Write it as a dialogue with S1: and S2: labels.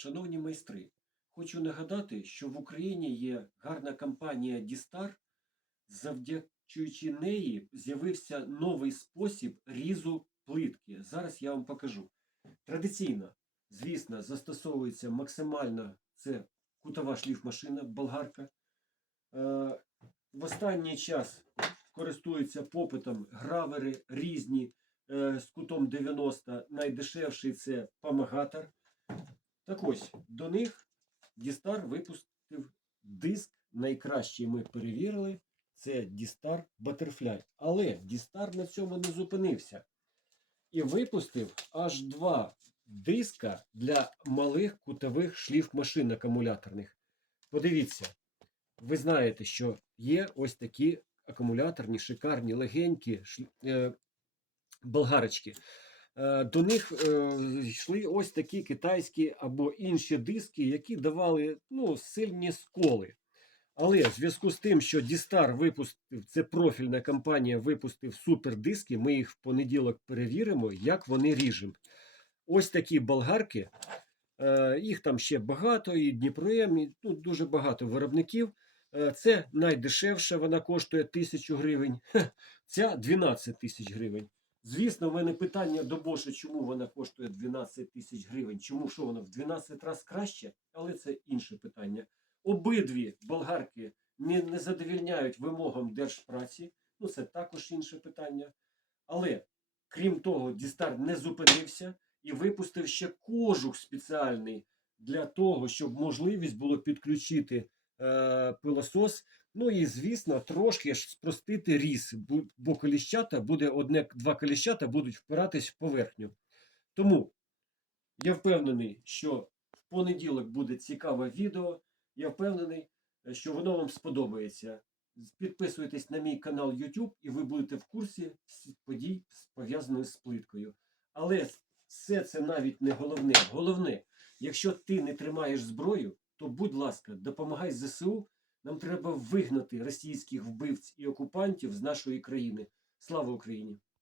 S1: Шановні майстри, хочу нагадати, що в Україні є гарна компанія Дістар. Завдячуючи неї з'явився новий спосіб різу плитки. Зараз я вам покажу. Традиційно, звісно, застосовується максимально це кутова шліфмашина, болгарка. Е, в останній час користуються попитом гравери різні е, з кутом 90. Найдешевший це помагатор. Так ось, до них Дістар випустив диск. Найкращий ми перевірили. Це Дістар Butterfly. Але Дістар на цьому не зупинився. І випустив аж два диска для малих кутових шліфмашин акумуляторних. Подивіться, ви знаєте, що є ось такі акумуляторні, шикарні, легенькі е, болгарочки. Е, До них е, йшли ось такі китайські або інші диски, які давали ну, сильні сколи. Але в зв'язку з тим, що Дістар випустив, це профільна компанія, випустив супердиски, ми їх в понеділок перевіримо, як вони ріжуть. Ось такі болгарки. Е, їх там ще багато, і Дніпроєм, і ну, дуже багато виробників. Це найдешевша, вона коштує 1000 гривень. Ця 12 тисяч гривень. Звісно, в мене питання до Боша, чому вона коштує 12 тисяч гривень, чому що вона в 12 разів краще, але це інше питання. Обидві болгарки не, не задовільняють вимогам держпраці, ну це також інше питання. Але крім того, Дістар не зупинився і випустив ще кожух спеціальний для того, щоб можливість було підключити е, пилосос. Ну і звісно, трошки ж спростити різ, бо коліщата буде одне, два коліщата будуть впиратись в поверхню. Тому я впевнений, що в понеділок буде цікаве відео. Я впевнений, що воно вам сподобається. Підписуйтесь на мій канал YouTube, і ви будете в курсі подій, пов'язаних з плиткою. Але все це навіть не головне. Головне, якщо ти не тримаєш зброю, то будь ласка, допомагай ЗСУ. Нам треба вигнати російських вбивць і окупантів з нашої країни. Слава Україні!